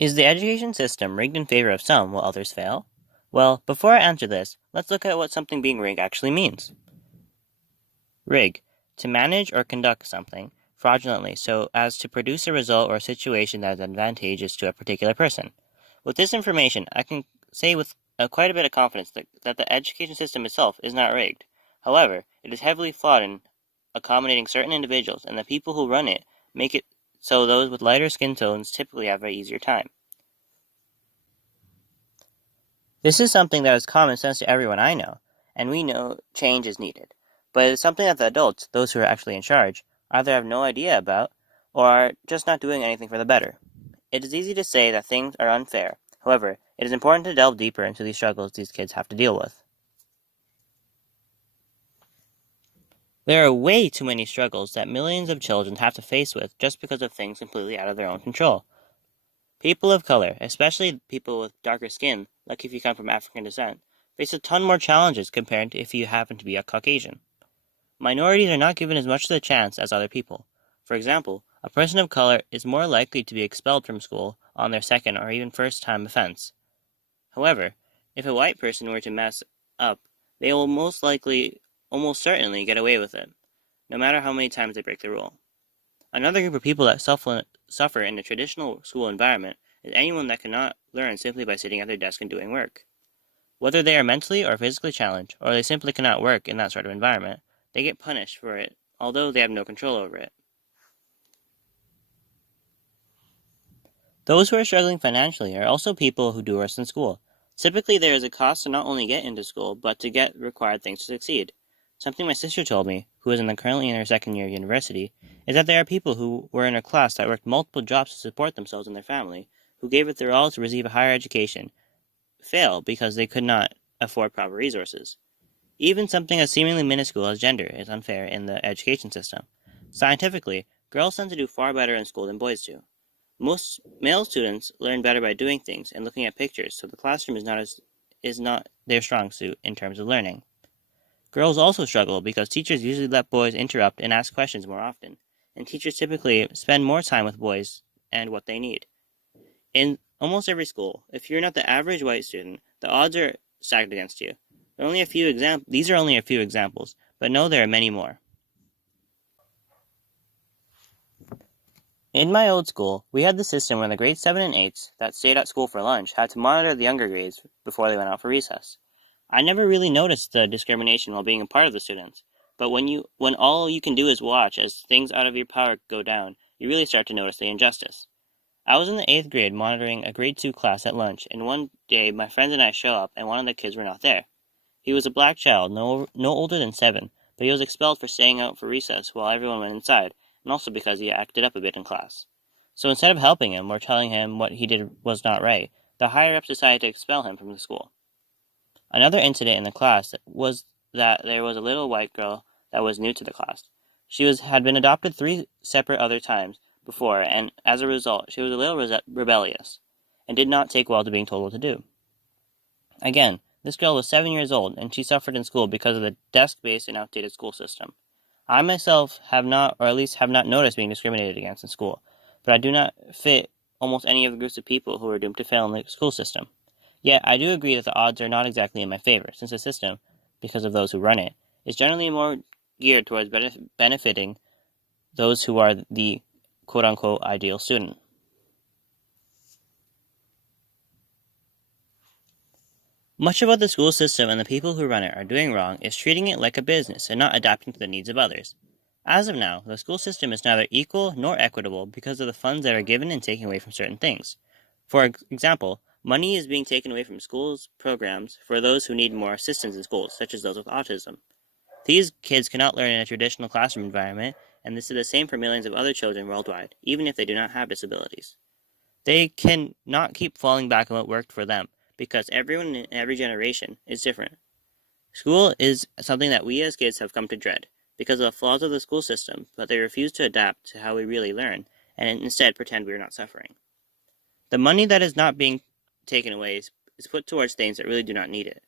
Is the education system rigged in favor of some while others fail? Well, before I answer this, let's look at what something being rigged actually means. Rig, to manage or conduct something fraudulently so as to produce a result or a situation that is advantageous to a particular person. With this information, I can say with quite a bit of confidence that the education system itself is not rigged. However, it is heavily flawed in accommodating certain individuals, and the people who run it make it so those with lighter skin tones typically have an easier time. This is something that is common sense to everyone I know, and we know change is needed. But it is something that the adults, those who are actually in charge, either have no idea about or are just not doing anything for the better. It is easy to say that things are unfair. However, it is important to delve deeper into these struggles these kids have to deal with. There are way too many struggles that millions of children have to face with just because of things completely out of their own control. People of color, especially people with darker skin, like if you come from African descent, face a ton more challenges compared to if you happen to be a Caucasian. Minorities are not given as much of a chance as other people. For example, a person of color is more likely to be expelled from school on their second or even first time offense. However, if a white person were to mess up, they will almost certainly get away with it, no matter how many times they break the rule. Another group of people that suffer in the traditional school environment is anyone that cannot learn simply by sitting at their desk and doing work. Whether they are mentally or physically challenged, or they simply cannot work in that sort of environment, they get punished for it, although they have no control over it. Those who are struggling financially are also people who do worse in school. Typically, there is a cost to not only get into school, but to get required things to succeed. Something my sister told me, who is currently in her second year of university, is that there are people who were in her class that worked multiple jobs to support themselves and their family, who gave it their all to receive a higher education, fail because they could not afford proper resources. Even something as seemingly minuscule as gender is unfair in the education system. Scientifically, girls tend to do far better in school than boys do. Most male students learn better by doing things and looking at pictures, so the classroom is not their strong suit in terms of learning. Girls also struggle because teachers usually let boys interrupt and ask questions more often, and teachers typically spend more time with boys and what they need. In almost every school, if you're not the average white student, the odds are stacked against you. These are only a few examples, but know there are many more. In my old school, we had the system where the grades 7 and 8s that stayed at school for lunch had to monitor the younger grades before they went out for recess. I never really noticed the discrimination while being a part of the students, but when all you can do is watch as things out of your power go down, you really start to notice the injustice. I was in the 8th grade monitoring a grade 2 class at lunch, and one day my friends and I show up and one of the kids were not there. He was a black child, no older than 7, but he was expelled for staying out for recess while everyone went inside, and also because he acted up a bit in class. So instead of helping him or telling him what he did was not right, the higher-ups decided to expel him from the school. Another incident in the class was that there was a little white girl that was new to the class. Had been adopted 3 separate other times before, and as a result, she was a little rebellious, and did not take well to being told what to do. Again, this girl was 7 years old, and she suffered in school because of the desk-based and outdated school system. I myself have not, or at least have not noticed being discriminated against in school, but I do not fit almost any of the groups of people who are doomed to fail in the school system. Yet, I do agree that the odds are not exactly in my favor, since the system, because of those who run it, is generally more geared towards benefiting those who are the quote-unquote ideal student. Much of what the school system and the people who run it are doing wrong is treating it like a business and not adapting to the needs of others. As of now, the school system is neither equal nor equitable because of the funds that are given and taken away from certain things. For example, money is being taken away from schools' programs for those who need more assistance in schools, such as those with autism. These kids cannot learn in a traditional classroom environment, and this is the same for millions of other children worldwide, even if they do not have disabilities. They can not keep falling back on what worked for them, because everyone in every generation is different. School is something that we as kids have come to dread, because of the flaws of the school system, but they refuse to adapt to how we really learn, and instead pretend we are not suffering. The money that is not being taken away is put towards things that really do not need it.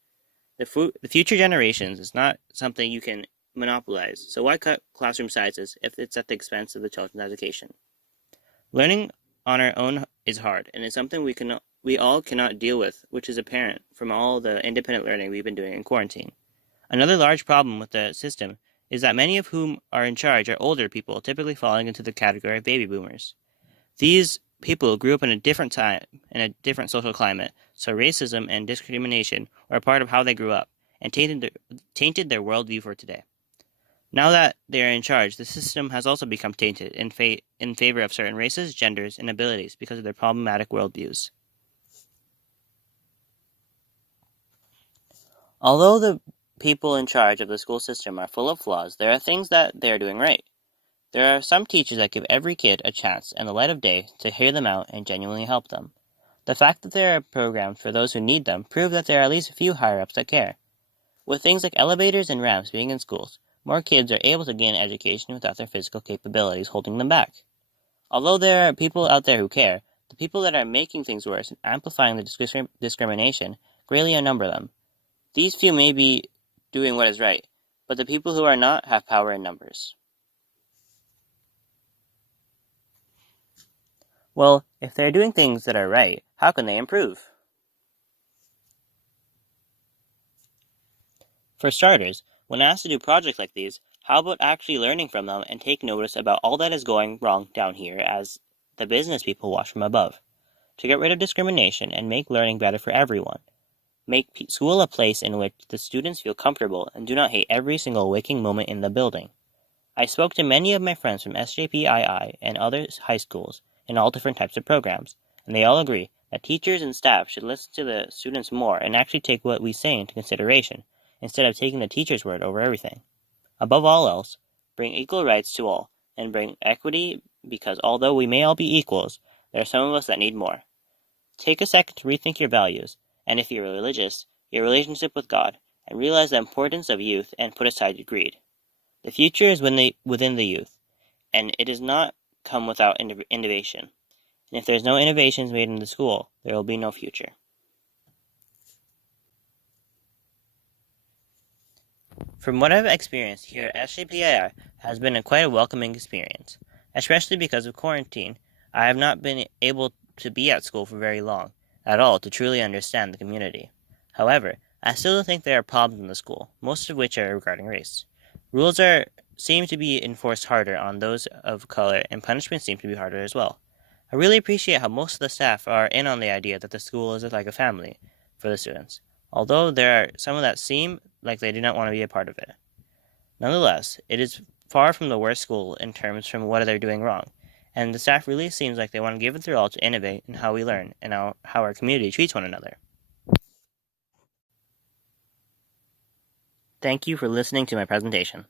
The future generations is not something you can monopolize, so why cut classroom sizes if it's at the expense of the children's education? Learning on our own is hard, and it's something we all cannot deal with, which is apparent from all the independent learning we've been doing in quarantine. Another large problem with the system is that many of whom are in charge are older people, typically falling into the category of baby boomers. These people grew up in a different time, in a different social climate, so racism and discrimination are a part of how they grew up and tainted their worldview for today. Now that they are in charge, the system has also become tainted in favor of certain races, genders, and abilities because of their problematic worldviews. Although the people in charge of the school system are full of flaws, there are things that they are doing right. There are some teachers that give every kid a chance and the light of day to hear them out and genuinely help them. The fact that there are programs for those who need them prove that there are at least a few higher-ups that care. With things like elevators and ramps being in schools, more kids are able to gain education without their physical capabilities holding them back. Although there are people out there who care, the people that are making things worse and amplifying the discrimination greatly outnumber them. These few may be doing what is right, but the people who are not have power in numbers. Well, if they're doing things that are right, how can they improve? For starters, when asked to do projects like these, how about actually learning from them and take notice about all that is going wrong down here as the business people watch from above? To get rid of discrimination and make learning better for everyone. Make school a place in which the students feel comfortable and do not hate every single waking moment in the building. I spoke to many of my friends from SJPII and other high schools in all different types of programs, and they all agree that teachers and staff should listen to the students more and actually take what we say into consideration, instead of taking the teacher's word over everything. Above all else, bring equal rights to all, and bring equity because although we may all be equals, there are some of us that need more. Take a second to rethink your values, and if you're religious, your relationship with God, and realize the importance of youth and put aside your greed. The future is within the youth, and it does not come without innovation. And if there's no innovations made in the school, there will be no future. From what I've experienced here at SJPIR has been quite a welcoming experience, especially because of quarantine. I have not been able to be at school for very long at all to truly understand the community. However, I still think there are problems in the school, most of which are regarding race. Rules seem to be enforced harder on those of color, and punishments seem to be harder as well. I really appreciate how most of the staff are in on the idea that the school is like a family for the students, although there are some that seem like they do not want to be a part of it. Nonetheless, it is far from the worst school in terms from what they're doing wrong, and the staff really seems like they want to give it their all to innovate in how we learn and how our community treats one another. Thank you for listening to my presentation.